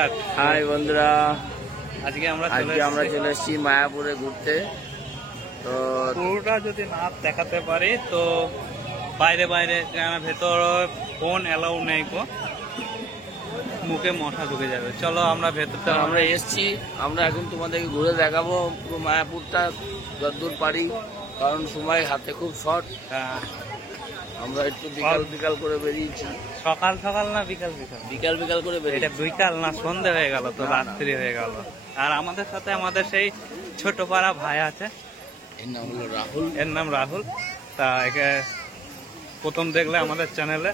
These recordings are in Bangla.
স্টার্ট। হাই বন্ধুরা, আজকে আমরা চলে এসেছি মায়াপুরে ঘুরতে। তো পুরোটা যদি না দেখাতে পারি তো বাইরে বাইরে, কেন ভেতর ফোন এলাউ নেই, মুখে মশা ঢুকে যাবে। চলো আমরা ভেতরটা আমরা এসেছি, আমরা এখন তোমাদেরকে ঘুরে দেখাবো পুরো মায়াপুরটা যতদূর পারি, কারণ সময় হাতে খুব শর্ট। আমরা একটু বিকাল করে বেরিয়েছি। সকাল না বিকাল করে বেরিয়েছি। এটা বিকাল না, সন্ধে হয়ে গেল, তো রাত্রি হয়ে গেল। আর আমাদের সাথে আমাদের সেই ছোট পাড়া ভাই আছে, এর নাম রাহুল। তা একে প্রথম দেখলে আমাদের চ্যানেলে।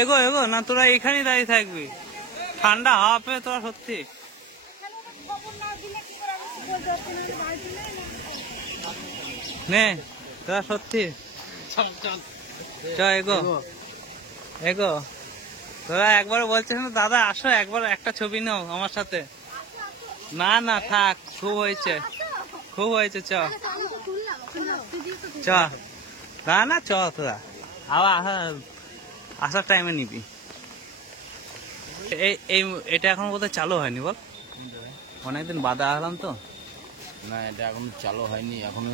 এগো না, তোরা এখানেই দাঁড়িয়ে থাকবি, ঠান্ডা হাওয়া পেয়ে তোরা সত্যি। নে তোরা সত্যি এগো তোরা একবার বলছিস না দাদা আসো একবার একটা ছবি নাও আমার সাথে। না থাক, খুব হয়েছে চ না চ তোরা আবার আসার টাইমে নিবি। এটা এখন বোধহয় চালু হয়নি, বল? অনেকদিন বাদে আসলাম তো। না, এটা এখন চালু হয়নি, এখনো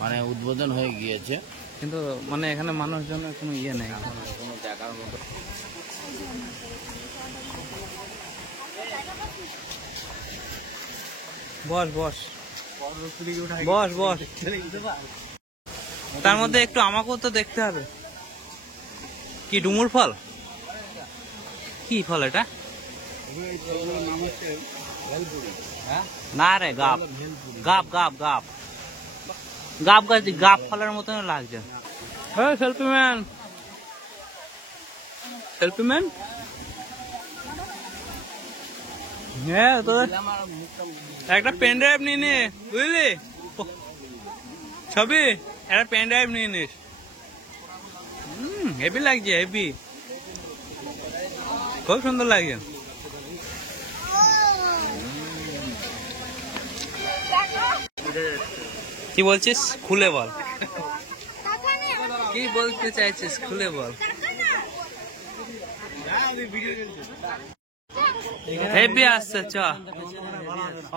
মানে উদ্বোধন হয়ে গিয়েছে, কিন্তু মানে এখানে মানুষজনের কোনো ইয়ে নেই, কোনো দেখার মতো। বস তার মধ্যে একটু আমাকেও তো দেখতে হবে। কি ডুমুর ফল? কি ফল এটা? না রে, গাব গাছ, গাব ফলের মতন লাগছে। হ্যাঁ সেলফি ম্যান হ্যাঁ, তোর একটা পেন ড্রাইভ নিয়ে নে, বুঝলি? ছবি একটা পেন ড্রাইভ নিয়ে নিস। হেভি লাগছে, হেভি, খুব সুন্দর লাগছে। কি বলছিস? খুলে বল, কি বলতে চাইছিস? খুলে বল। হেভি আসছে, চ।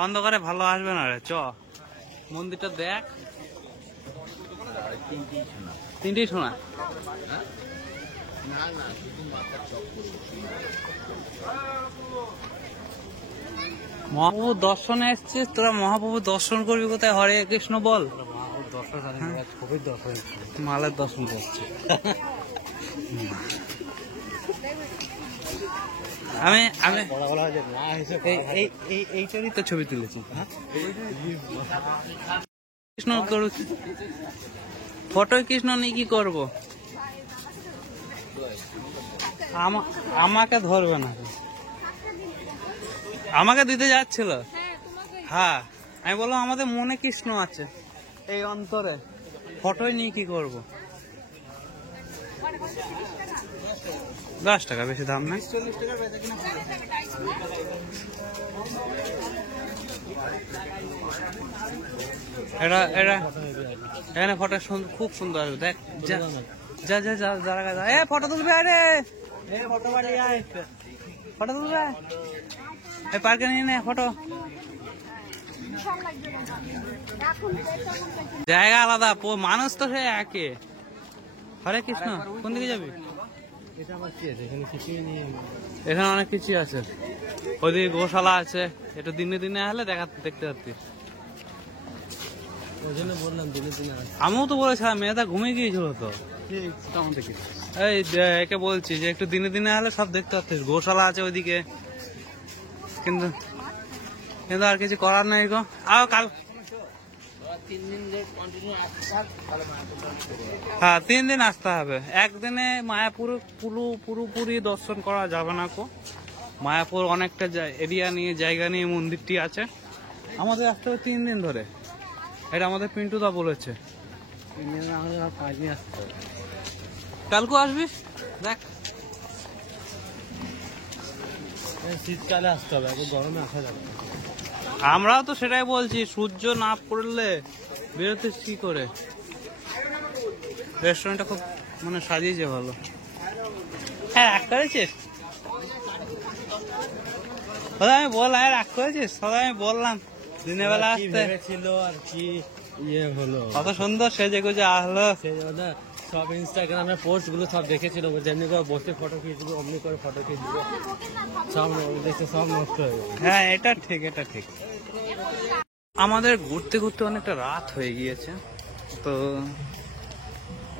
অন্ধকারে ভালো আসবে না রে, চ। মন্দিরটা দেখ, তিনটেই শোনা। মহাপ্রভু দর্শনে এসছিস তোরা, মহাপ্রভু দর্শন করবি কোথায়? হরে কৃষ্ণ বল। মালের দর্শন করছি আমি এইটারই তো ছবি তুলেছি। কৃষ্ণ ফটো কৃষ্ণ নিয়ে কি করবো? আমাকে ধরবে না, আমাকে দিতে যাচ্ছিল। হ্যাঁ, আমি বললাম আমাদের মনে কৃষ্ণ আছে এই অন্তরে, ফটোই নিয়ে কি করবো? 10 টাকা, বেশি দাম না। এখানে ফটো খুব সুন্দর আসবে, দেখ। যারা ফটো তুলবে, আরে ফটো তুলবে, পার্কে নিয়ে নে ফটো। জায়গা আলাদা, মানুষ তো সে একে। হরে কৃষ্ণ, কোন দিকে যাবি? এখানে অনেক কিছু আছে, ওইদিকে গোশালা আছে, একটু দিনে হলে দেখতে পাচ্ছিস। আমিও তো বলেছিলাম, মেয়েটা ঘুমিয়ে গিয়েছিল তো। এই একে বলছি যে একটু দিনে হলে সব দেখতে পাচ্ছিস, গোশালা আছে ওইদিকে। কিন্তু আর কিছু করার নেই গো। কাল 3 দিন আসতে হবে। একদিনে মায়াপুর পুরোপুরি দর্শন করা যাবে না কো। মায়াপুর অনেকটা এরিয়া নিয়ে, জায়গা নিয়ে মন্দিরটি আছে। আমাদের আসতে হবে 3 দিন ধরে, এটা আমাদের পিন্টুদা বলেছে। কালকে আসবি, দেখ শীতকালে আসতে হবে, এখন গরমে আসা যাবে না। আমরাও তো সেটাই বলছি, সূর্য না পড়লে বেরোতে কি করে। রেস্টুরেন্টটা খুব মানে সাজিয়েছে ভালো। হ্যাঁ রাগ করেছিস দাদা? আমি বললাম রাগ করেছিস দাদা? আমি বললাম দিনের বেলা কি আসতে, ভেবেছিল আর কি ইয়ে হলো। কত সুন্দর সেজে গুজে আসলো। সেই জন্য সব ইনস্টাগ্রামে পোস্ট গুলো সব দেখেছিল, যেমনি করে বসে ফটো খিঁচবো, অমনি করে ফটো খিঁচবো, সব দেখে সব নষ্ট হয়ে গেল। হ্যাঁ এটা ঠিক, এটা ঠিক। আমাদের ঘুরতে ঘুরতে অনেকটা রাত হয়ে গিয়েছে, তো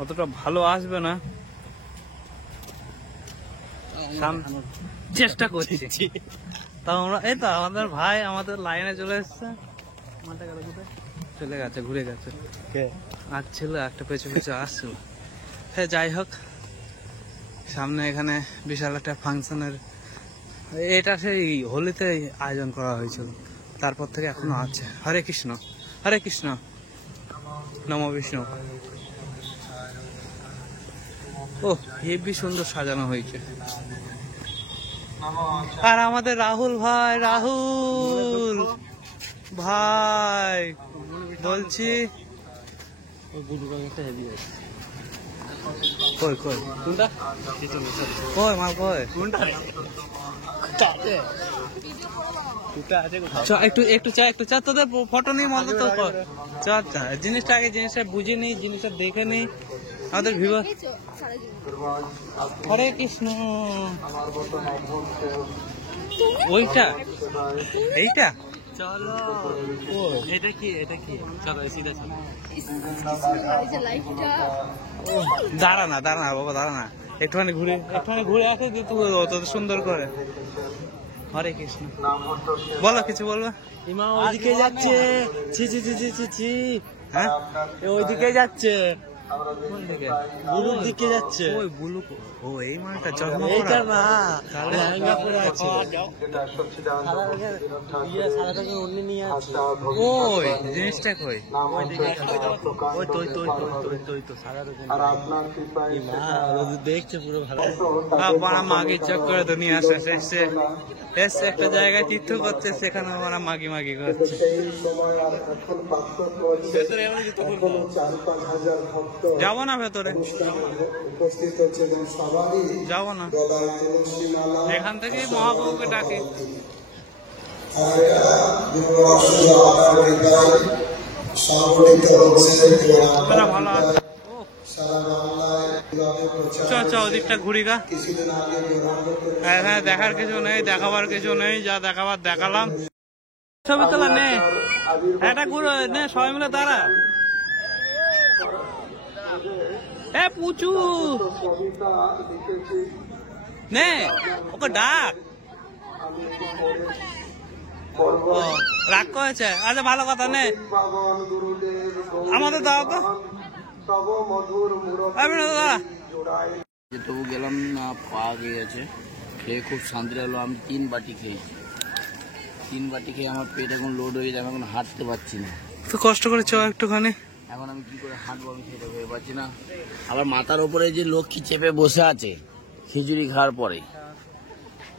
অতটা ভালো আসবে না, চেষ্টা করছি। তা আমরা এই তো আমাদের ভাই আমাদের লাইনে চলে এসছে। মাঠে গেল কোথায়? চলে গেছে, ঘুরে গেছে। আসছিল একটা পেছু পেছু আসছিল। হ্যাঁ যাই হোক, সামনে এখানে বিশাল একটা ফাংশনের, এটা সেই হোলিতে আয়োজন করা হয়েছিল, তারপর থেকে এখনো আছে। হরে কৃষ্ণ, হরে কৃষ্ণ, নম বিষ্ণু। ও হেবি সুন্দর সাজানো হয়েছে। আর আমাদের রাহুল ভাই, রাহুল ভাই বলছি, কই কই কোনটা, কই মাল কই কোনটা? একটু একটু চা, একটু চা, তোদের ফটো নিয়ে মতো তো চা চা, জিনিসটা আগে জিনিসটা বুঝে নি, জিনিসটা দেখে নি। আমাদের ভিভো। হরে কৃষ্ণ, ওইটা এইটা চলো, এটা কি, এটা কি? চলো সিধা চলো। দাঁড়া না, দাঁড়া না বাবা, দাঁড়া না, একটুখানি ঘুরে আসে তুই অত সুন্দর করে। হরে কৃষ্ণ, বলো কিছু বলবো। ইমা ওইদিকে যাচ্ছে, ছি ছি ছি ছি ছি ছি। হ্যাঁ ওইদিকে যাচ্ছে, কোন দিকে? বুলুর দিকে যাচ্ছে। ওই বুলু, ও এই মালটা চশমা এইটা পরা। না, তাহলে? লেহেঙ্গা পরে আছে, সাদা রঙের ইয়ে, সাদা রঙের ওড়নি নিয়ে আছে। ওই জিনিসটা কই? ওই তো, ওই তো, ওই তো, ওই তো, ওই তো, সাদা রঙের। ইমা, ও দেখছে পুরো ভালো। বাবা মাগি চক করে তো নিয়ে আসে, এসছে এসছে একটা জায়গায় তীর্থ করছে, সেখানে ওরা মাগি মাগি করছে। যাবো না ভেতরে, যাবো না, এখান থেকে মহাপ্রভুকে ডাকি। ভালো আছে। চ ওদিকটা ঘুরি গা। হ্যাঁ দেখার কিছু নেই, দেখাবার কিছু নেই, যা দেখাবার দেখালাম। ছবি তোলা নে, একটা ঘুরো নে, সবাই মিলে দাঁড়া। এ পুচু নে, ওকে ডাক। রাগ করেছে, আচ্ছা ভালো কথা, নে আমাদের দাও তো। তবু গেলাম না, পাওয়া গিয়েছে, খেয়ে খুব শান্তি লাগলো। আমি 3 বাটি খেয়েছি, 3 বাটি খেয়ে আমার পেট এখন লোড হয়ে যাবে, এখন হাঁটতে পারছি না। তো কষ্ট করে চ একটুখানি। এখন আমি কি করে হাঁটবো, আমি সেটা ভেবে পাচ্ছি না। আবার মাথার উপরে যে লক্ষ্মী চেপে বসে আছে খিচুড়ি খাওয়ার পরে।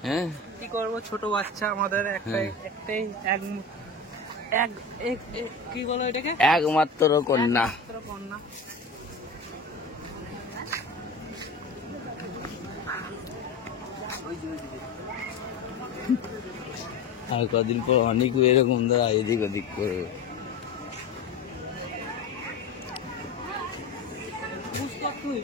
হ্যাঁ কি করবো, ছোট বাচ্চা আমাদের, একটাই কি বলো এটাকে, একমাত্র কন্যা। কন্যা। আর কদিন পর অনেক এরকম দ্বারা এদিক ওদিক করবে। তুই